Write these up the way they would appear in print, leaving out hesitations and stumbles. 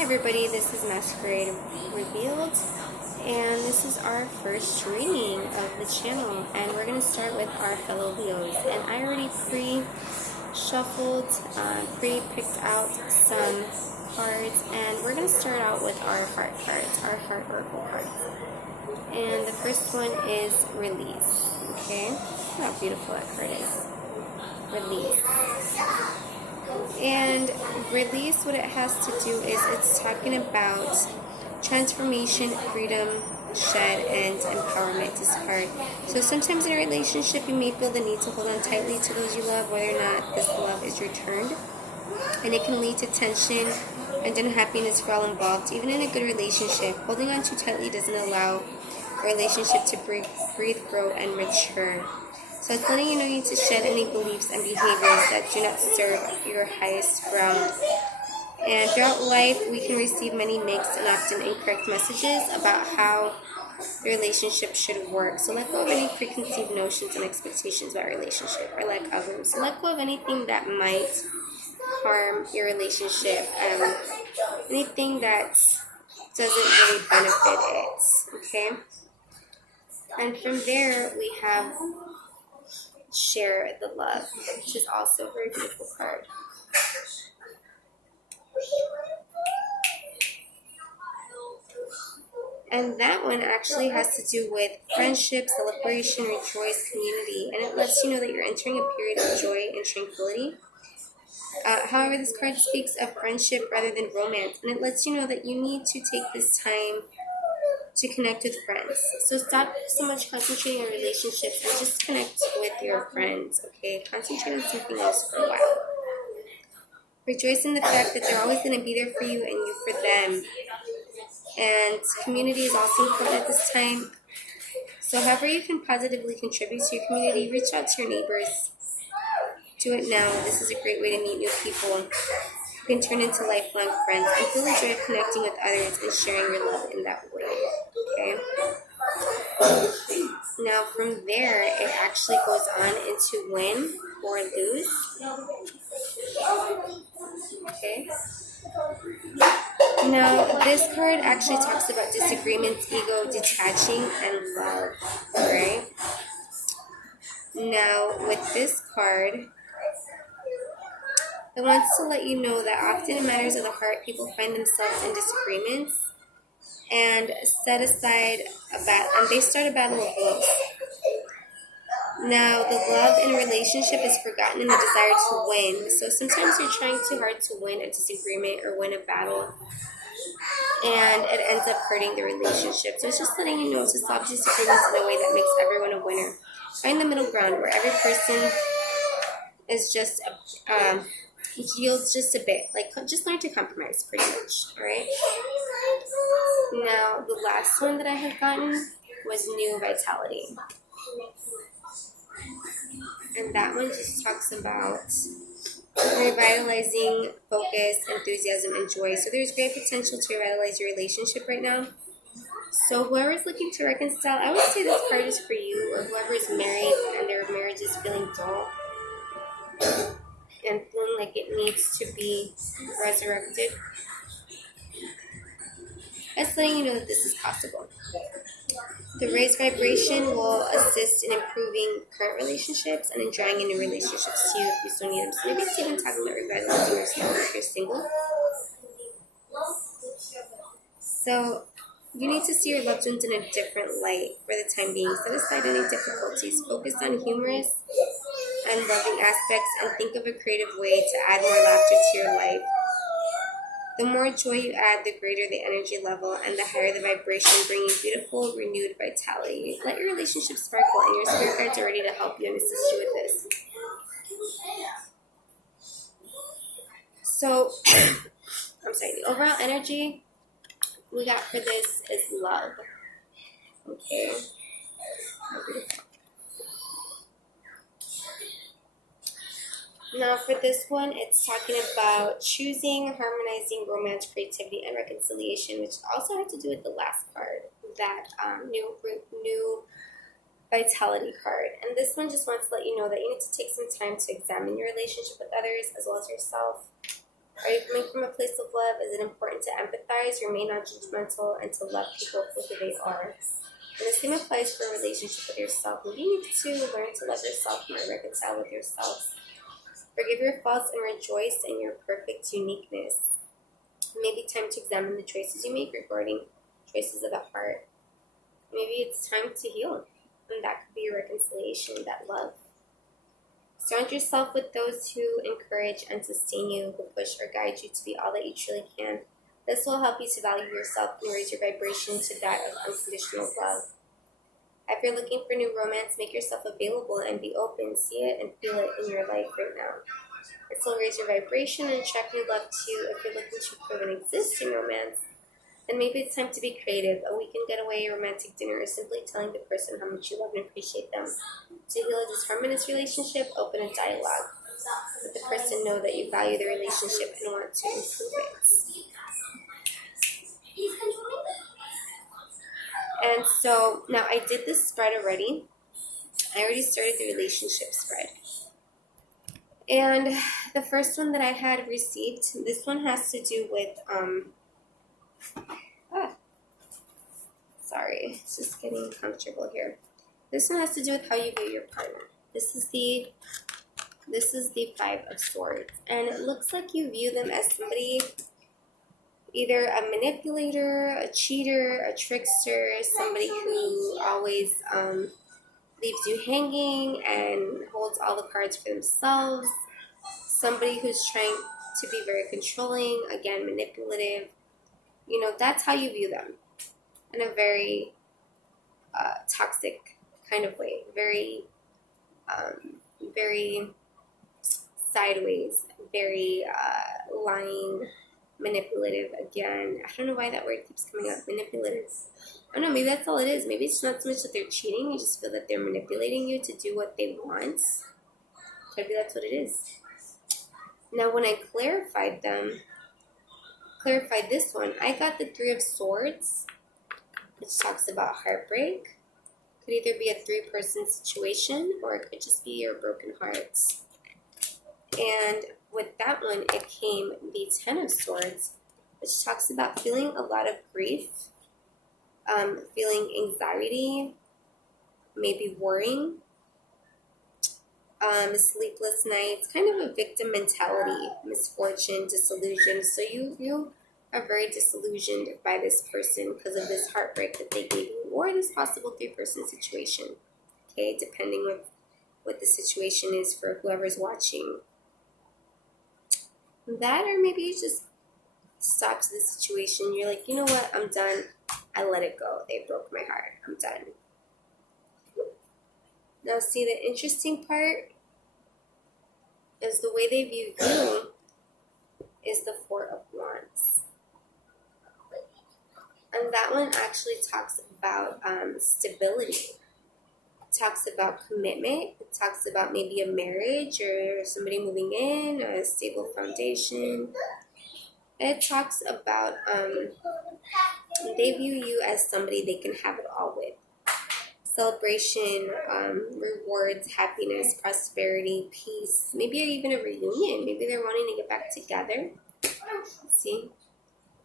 Hi everybody, this is Masquerade Revealed, and this is our first reading of the channel, and we're going to start with our fellow Leos. And I already pre-shuffled, pre-picked out some cards, and we're going to start out with our heart cards, our heart oracle cards. And the first one is Release, okay? Look how beautiful that card is. Release. And release, what it has to do is it's talking about transformation, freedom, shed, and empowerment, this card. So sometimes in a relationship you may feel the need to hold on tightly to those you love, whether or not this love is returned. And it can lead to tension and unhappiness for all involved. Even in a good relationship, holding on too tightly doesn't allow a relationship to breathe, grow, and mature. So it's letting you know you need to shed any beliefs and behaviors that do not serve your highest ground. And throughout life, we can receive many mixed and often incorrect messages about how the relationship should work. So let go of any preconceived notions and expectations about relationship, or let go. So let go of anything that might harm your relationship, anything that doesn't really benefit it, okay? And from there, we have Share the Love, which is also a very beautiful card. And that one actually has to do with friendship, celebration, rejoice, community, and it lets you know that you're entering a period of joy and tranquility. However, this card speaks of friendship rather than romance, and it lets you know that you need to take this time to connect with friends. So stop so much concentrating on relationships and just connect with your friends, okay? Concentrate on something else for a while. Rejoice in the fact that they're always going to be there for you and you for them. And community is also important at this time. So however you can positively contribute to your community, reach out to your neighbors. Do it now. This is a great way to meet new people. You can turn into lifelong friends and feel the joy of connecting with others and sharing your love in that way. Okay? Now from there, it actually goes on into win or lose. Okay? Now, this card actually talks about disagreements, ego, detaching, and love. Alright? Now, with this card, it wants to let you know that often in matters of the heart, people find themselves in disagreements and set aside and they start a battle of wills. Now, the love in a relationship is forgotten in the desire to win. So sometimes you're trying too hard to win a disagreement or win a battle, and it ends up hurting the relationship. So it's just letting you know to stop disagreements in a way that makes everyone a winner. Find the middle ground where every person is just yields just a bit. Like, just learn to compromise, pretty much. All right. Now, the last one that I had gotten was New Vitality. And that one just talks about revitalizing focus, enthusiasm, and joy. So there's great potential to revitalize your relationship right now. So whoever's looking to reconcile, I would say this card is for you, or whoever is married and their marriage is feeling dull and feeling like it needs to be resurrected. It's letting you know that this is possible. The raised vibration will assist in improving current relationships and in drawing in new relationships to you if you still need them. So maybe it's even talking about revitalizing yourself if you're single. So you need to see your loved ones in a different light for the time being. Set aside any difficulties. Focus on humorous and loving aspects and think of a creative way to add more laughter to your life. The more joy you add, the greater the energy level and the higher the vibration, bringing beautiful, renewed vitality. Let your relationship sparkle, and your spirit guides are ready to help you and assist you with this. So, I'm sorry, the overall energy we got for this is love. Okay. Now for this one, it's talking about choosing, harmonizing romance, creativity, and reconciliation, which also has to do with the last card, that new vitality card. And this one just wants to let you know that you need to take some time to examine your relationship with others as well as yourself. Are you coming from a place of love? Is it important to empathize, remain non-judgmental, and to love people for who they are? And the same applies for a relationship with yourself. Maybe you need to learn to love yourself more, reconcile with yourself. Forgive your faults and rejoice in your perfect uniqueness. Maybe time to examine the choices you make regarding choices of the heart. Maybe it's time to heal. And that could be your reconciliation, that love. Surround yourself with those who encourage and sustain you, who push or guide you to be all that you truly can. This will help you to value yourself and raise your vibration to that of unconditional love. If you're looking for new romance, make yourself available and be open. See it and feel it in your life right now. This will raise your vibration and attract new love to you. If you're looking to improve an existing romance, then maybe it's time to be creative. A weekend getaway, a romantic dinner, or simply telling the person how much you love and appreciate them. To heal a disharmonious relationship, open a dialogue. Let the person know that you value the relationship and want to improve it. And so now I did this spread already. I already started the relationship spread. And the first one that I had received, this one has to do with, sorry, it's just getting comfortable here. This one has to do with how you view your partner. This is the Five of Swords. And it looks like you view them as somebody, either a manipulator, a cheater, a trickster, somebody who always leaves you hanging and holds all the cards for themselves, somebody who's trying to be very controlling, again, manipulative. You know, that's how you view them, in a very toxic kind of way, very sideways, very lying, manipulative. Again, I don't know why that word keeps coming up, manipulative. I don't know, maybe that's all it is. Maybe it's not so much that they're cheating, you just feel that they're manipulating you to do what they want. Maybe that's what it is. Now, when I clarified this one, I got the Three of Swords, which talks about heartbreak. Could either be a three-person situation, or it could just be your broken hearts. And with that one, it came the Ten of Swords, which talks about feeling a lot of grief, feeling anxiety, maybe worrying, sleepless nights, kind of a victim mentality, misfortune, disillusion. So you are very disillusioned by this person because of this heartbreak that they gave you, or this possible three-person situation, okay, depending on what the situation is for whoever's watching. That, or maybe you just stop to the situation. You're like, you know what, I'm done. I let it go. They broke my heart. I'm done. Now, see, the interesting part is the way they view you is the Four of Wands. And that one actually talks about stability. It talks about commitment. It talks about maybe a marriage or somebody moving in, a stable foundation. And it talks about they view you as somebody they can have it all with. Celebration, rewards, happiness, prosperity, peace, maybe even a reunion. Maybe they're wanting to get back together. See?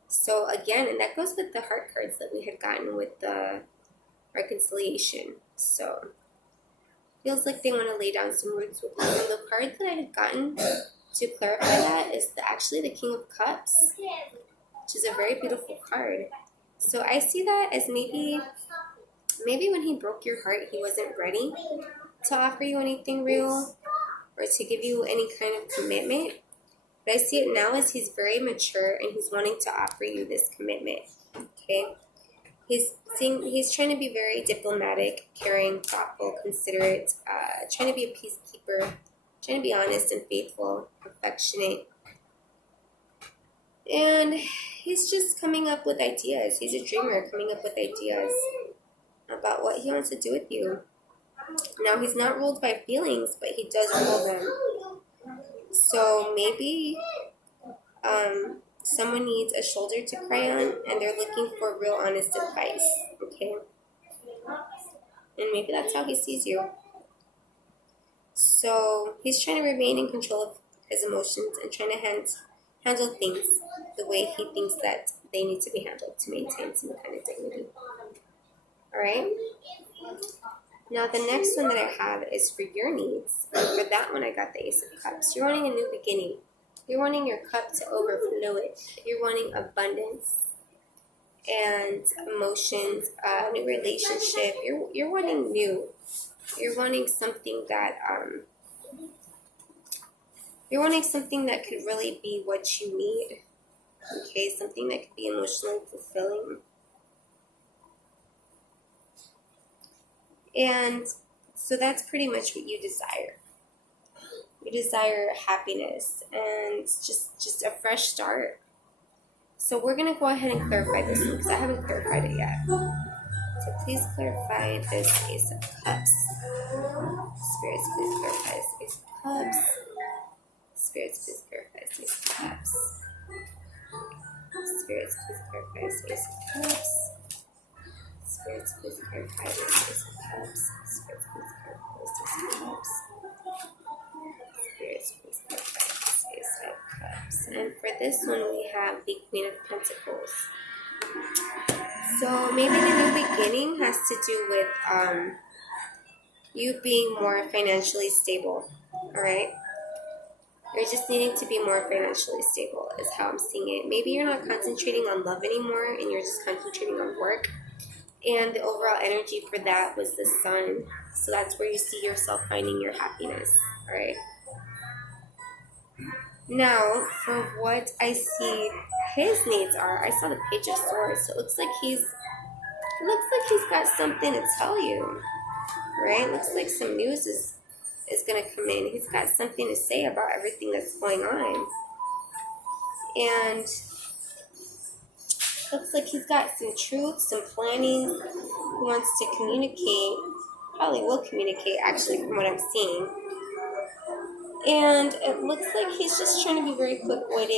So again, and that goes with the heart cards that we had gotten with the reconciliation. So feels like they want to lay down some roots with you. And the card that I had gotten to clarify that is actually the King of Cups, which is a very beautiful card. So I see that as maybe when he broke your heart, he wasn't ready to offer you anything real or to give you any kind of commitment. But I see it now as he's very mature and he's wanting to offer you this commitment. Okay? He's trying to be very diplomatic, caring, thoughtful, considerate, trying to be a peacekeeper, trying to be honest and faithful, affectionate. And he's just coming up with ideas. He's a dreamer coming up with ideas about what he wants to do with you. Now, he's not ruled by feelings, but he does rule them. So maybe someone needs a shoulder to cry on, and they're looking for real honest advice, okay? And maybe that's how he sees you. So he's trying to remain in control of his emotions and trying to hand handle things the way he thinks that they need to be handled to maintain some kind of dignity. All right. Now the next one that I have is for your needs. And for that one, I got the Ace of Cups. You're wanting a new beginning. You're wanting your cup to overflow it. You're wanting abundance and emotions, a new relationship. You're wanting new. You're wanting something that could really be what you need. Okay, something that could be emotionally fulfilling. And so that's pretty much what you desire. You desire happiness and just a fresh start. So we're going to go ahead and clarify this one because I haven't clarified it yet. So please clarify this Ace of Cups. Spirits, please clarify this Ace of Cups. Spirits, please clarify this Ace of Cups. Spirits, please clarify this Ace of Cups. Spirits, please clarify this Ace of Cups. Spirits, please clarify this Ace of Cups. Spirits, please clarify this Ace of Cups. And for this one, we have the Queen of Pentacles. So maybe the new beginning has to do with you being more financially stable. All right. You're just needing to be more financially stable is how I'm seeing it. Maybe you're not concentrating on love anymore and you're just concentrating on work. And the overall energy for that was the Sun. So that's where you see yourself finding your happiness. All right. Now, for what I see his needs are, I saw the Page of Swords. So it looks like he's got something to tell you. Right? Looks like some news is going to come in. He's got something to say about everything that's going on. And looks like he's got some truth, some planning. He wants to communicate. Probably will communicate, actually, from what I'm seeing. And it looks like he's just trying to be very quick-witted